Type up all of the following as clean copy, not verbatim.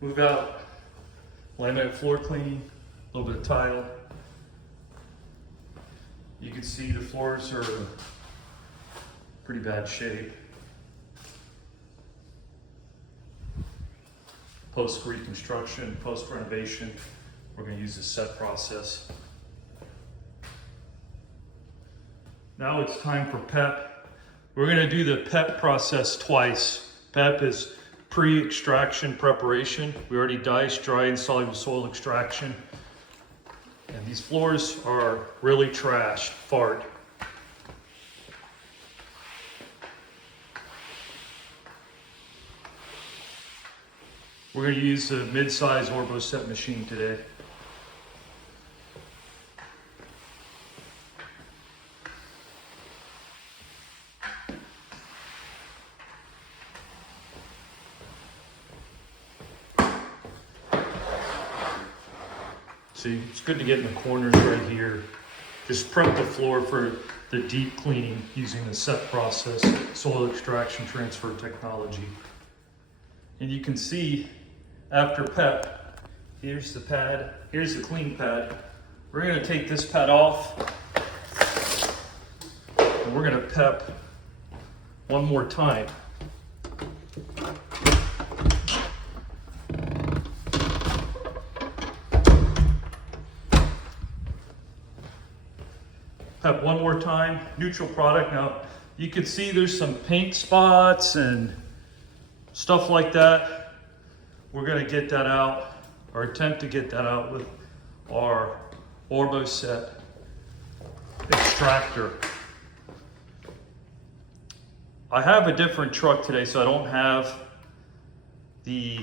Move out, laminate floor cleaning, a little bit of tile. You can see the floors are in pretty bad shape. Post reconstruction, post renovation, we're going to use the set process. Now it's time for PEP. We're going to do the PEP process twice. PEP is pre-extraction preparation. We already diced dry insoluble soil extraction. And these floors are really trashed, fart. We're going to use a mid-size OrboSETT machine today. See, it's good to get in the corners right here. Just prep the floor for the deep cleaning using the SETT process, soil extraction transfer technology. And you can see after PEP, here's the pad, here's the clean pad. We're gonna take this pad off and we're gonna PEP one more time. PEP one more time, neutral product. Now you can see there's some paint spots and stuff like that. We're going to get that out, or attempt to get that out with our OrboSETT extractor. I have a different truck today, so I don't have the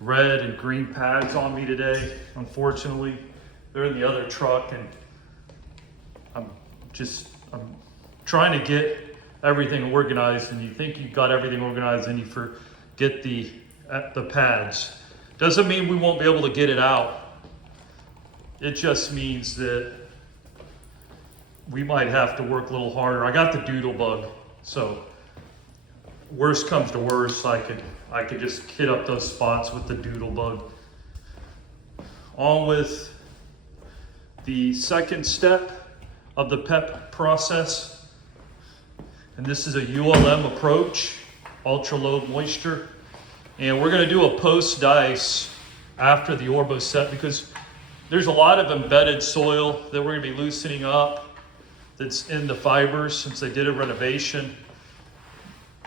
red and green pads on me today, unfortunately. They're in the other truck, and I'm trying to get everything organized, and you think you've got everything organized and you forget the pads. Doesn't mean we won't be able to get it out. It just means that we might have to work a little harder. I got the doodle bug, so worst comes to worst, I could just hit up those spots with the doodle bug. On with the second step of the PEP process. And this is a ULM approach, ultra low moisture. And we're gonna do a post dice after the OrboSETT because there's a lot of embedded soil that we're gonna be loosening up that's in the fibers since they did a renovation.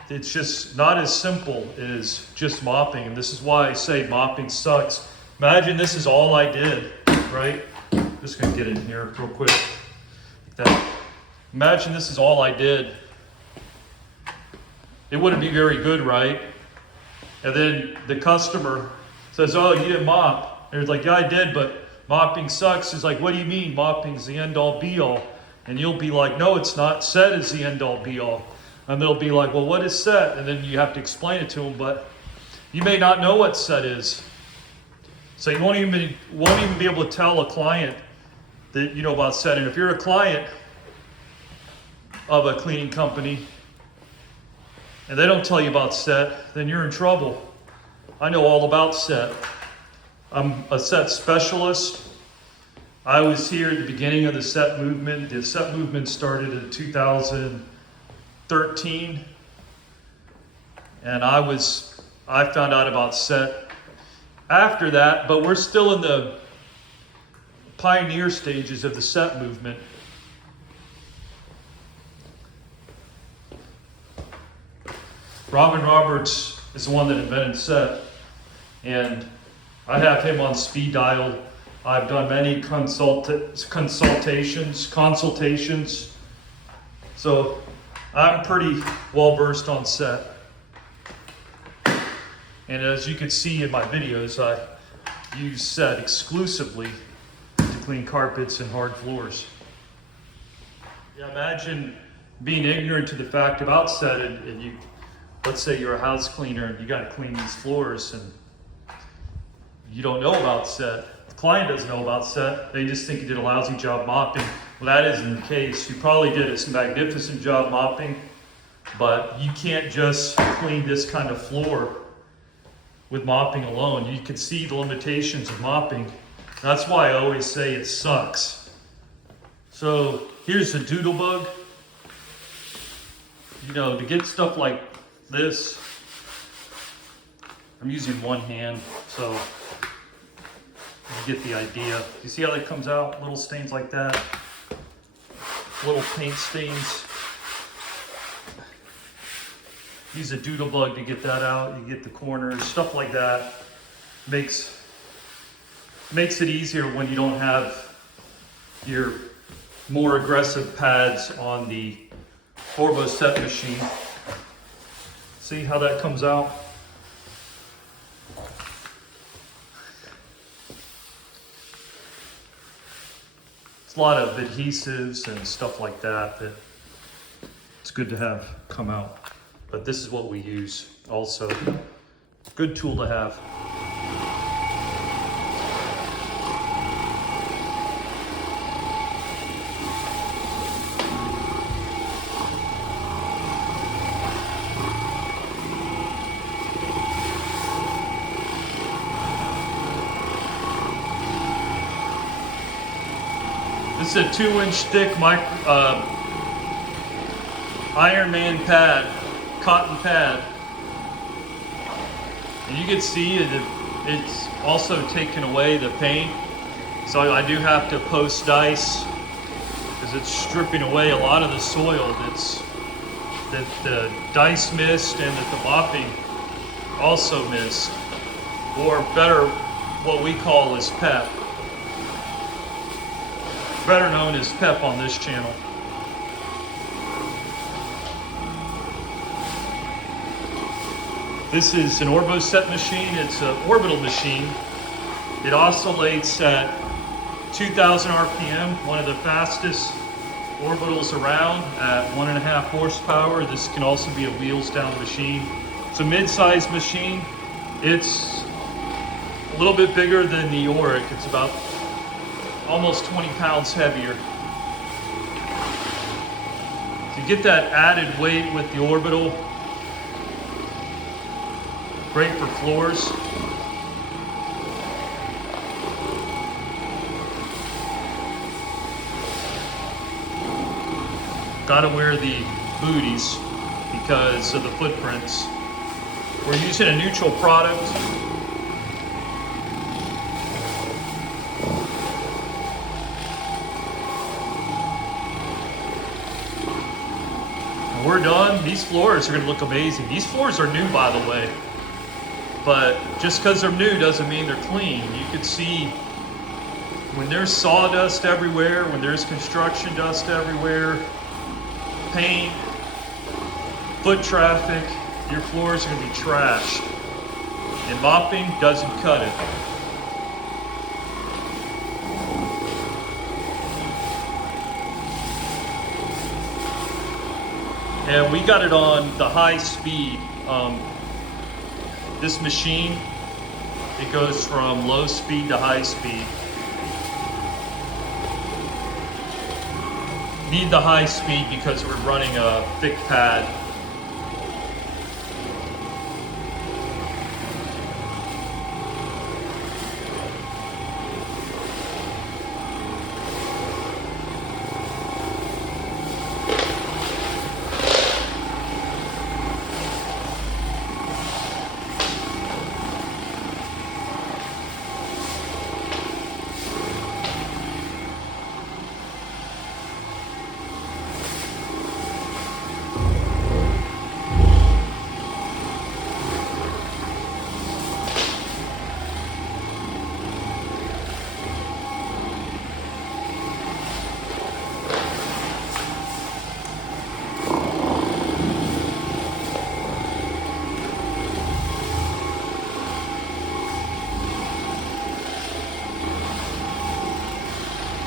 It's just not as simple as just mopping. And this is why I say mopping sucks. Imagine this is all I did, right? I'm just gonna get in here real quick. Like that. Imagine this is all I did. It wouldn't be very good, right? And then the customer says, oh, you didn't mop. And it's like, yeah, I did, but mopping sucks. It's like, what do you mean mopping's the end all be all? And you'll be like, no, it's not. SETT is the end all be all. And they'll be like, well, what is SETT? And then you have to explain it to them, but you may not know what SETT is. So you won't even be able to tell a client that you know about SETT. And if you're a client of a cleaning company, and they don't tell you about SETT, then you're in trouble. I know all about SETT. I'm a SETT specialist. I was here at the beginning of the SETT movement. The SETT movement started in 2013. And I found out about SETT after that, but we're still in the pioneer stages of the SETT movement. Robin Roberts is the one that invented SETT, and I have him on speed dial. I've done many consultations, so I'm pretty well versed on SETT. And as you can see in my videos, I use SETT exclusively to clean carpets and hard floors. Yeah, imagine being ignorant to the fact about SETT, and you. Let's say you're a house cleaner and you got to clean these floors and you don't know about SETT. The client doesn't know about SETT. They just think you did a lousy job mopping. Well, that isn't the case. You probably did a magnificent job mopping, but you can't just clean this kind of floor with mopping alone. You can see the limitations of mopping. That's why I always say it sucks. So here's the doodle bug. You know, to get stuff like this, I'm using one hand, so you get the idea. You see how that comes out? Little stains like that. Little paint stains. Use a doodle bug to get that out. You get the corners, stuff like that. Makes it easier when you don't have your more aggressive pads on the OrboSETT machine. See how that comes out? It's a lot of adhesives and stuff like that that it's good to have come out. But this is what we use also. Good tool to have. This is a 2-inch thick Iron Man pad, cotton pad. And you can see it's also taken away the paint. So I do have to post dice because it's stripping away a lot of the soil that the dice missed and that the mopping also missed. Or better, what we call is pep. Better known as pep on this channel. This is an OrboSETT machine. It's an orbital machine. It oscillates at 2,000 RPM, one of the fastest orbitals around at 1.5 horsepower. This can also be a wheels down machine. It's a mid-sized machine. It's a little bit bigger than the Oric. It's about almost 20 pounds heavier. To get that added weight with the orbital, great for floors. Gotta wear the booties because of the footprints. We're using a neutral product. When we're done, these floors are gonna look amazing. These floors are new, by the way. But just because they're new doesn't mean they're clean. You can see when there's sawdust everywhere, when there's construction dust everywhere, paint, foot traffic, your floors are going to be trashed. And mopping doesn't cut it. And we got it on the high speed. This machine, it goes from low speed to high speed. Need the high speed because we're running a thick pad.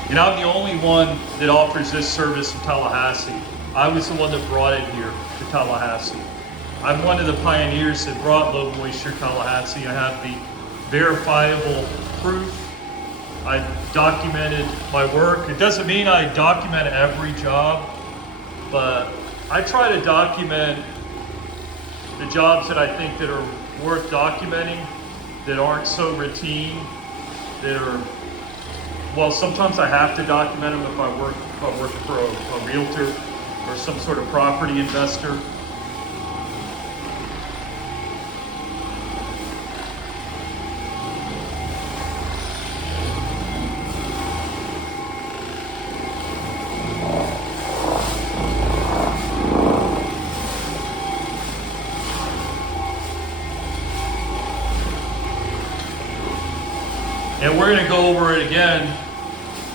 And I'm the only one that offers this service in Tallahassee. I was the one that brought it here to Tallahassee. I'm one of the pioneers that brought low moisture to Tallahassee. I have the verifiable proof. I documented my work. It doesn't mean I document every job, but I try to document the jobs that I think that are worth documenting, that aren't so routine, that are, well, sometimes I have to document them if I work for a realtor or some sort of property investor. And we're gonna go over it again.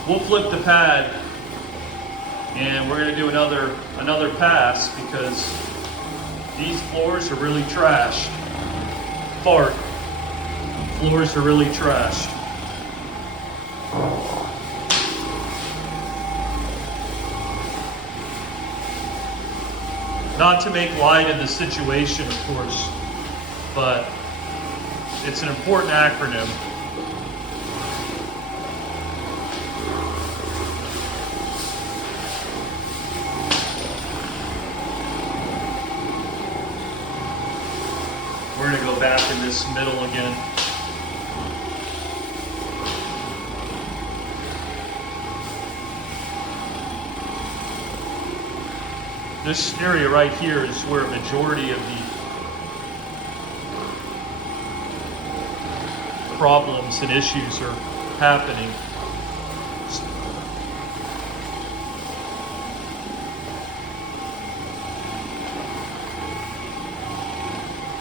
We'll flip the pad and we're gonna do another pass because these floors are really trashed. Fart. Floors are really trashed. Not to make light of the situation, of course, but it's an important acronym. We're gonna go back in this middle again. This area right here is where a majority of the problems and issues are happening.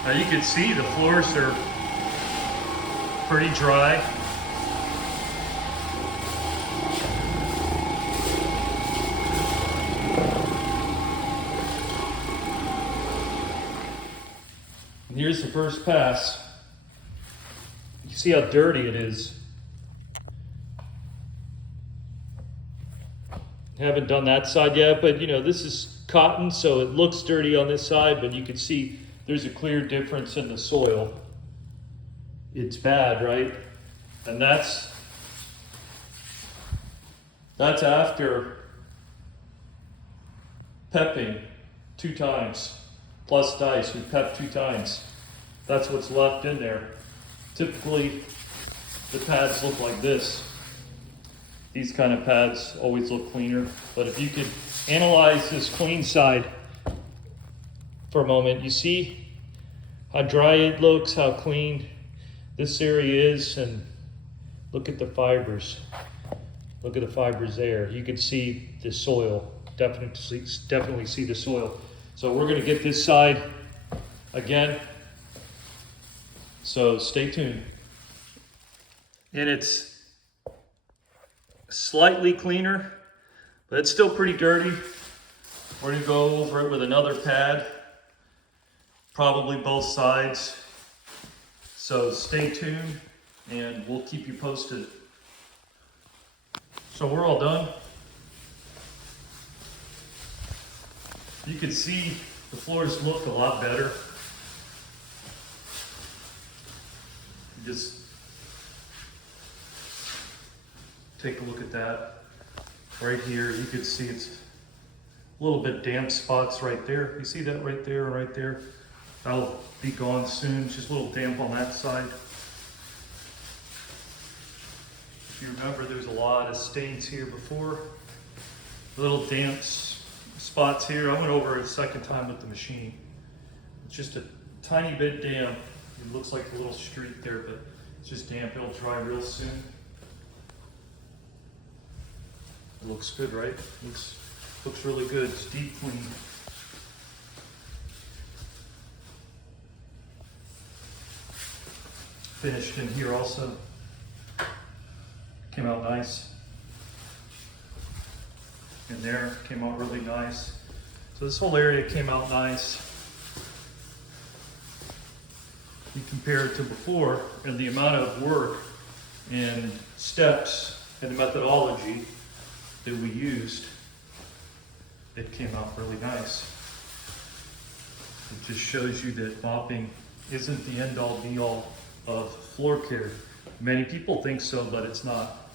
Now you can see the floors are pretty dry. And here's the first pass. You see how dirty it is. Haven't done that side yet, but you know, this is cotton, so it looks dirty on this side, but you can see there's a clear difference in the soil. It's bad, right? And that's after pepping 2 times, plus dice. We pepped 2 times. That's what's left in there. Typically, the pads look like this. These kind of pads always look cleaner, but if you could analyze this clean side for a moment, you see how dry it looks, how clean this area is, and look at the fibers. Look at the fibers there. You can see the soil, definitely see the soil. So we're gonna get this side again, so stay tuned. And it's slightly cleaner, but it's still pretty dirty. We're gonna go over it with another pad, probably both sides. So stay tuned and we'll keep you posted. So we're all done. You can see the floors look a lot better. Just take a look at that. Right here, you can see it's a little bit damp spots right there. You see that right there, right there? That'll be gone soon, just a little damp on that side. If you remember, there's a lot of stains here before. Little damp spots here. I went over it a second time with the machine. It's just a tiny bit damp. It looks like a little streak there, but it's just damp. It'll dry real soon. It looks good, right? Looks really good. It's deep clean. Finished in here also. Came out nice. In there, came out really nice. So this whole area came out nice. You compare it to before and the amount of work and steps and the methodology that we used, it came out really nice. It just shows you that mopping isn't the end all be all of floor care. Many people think so, but it's not.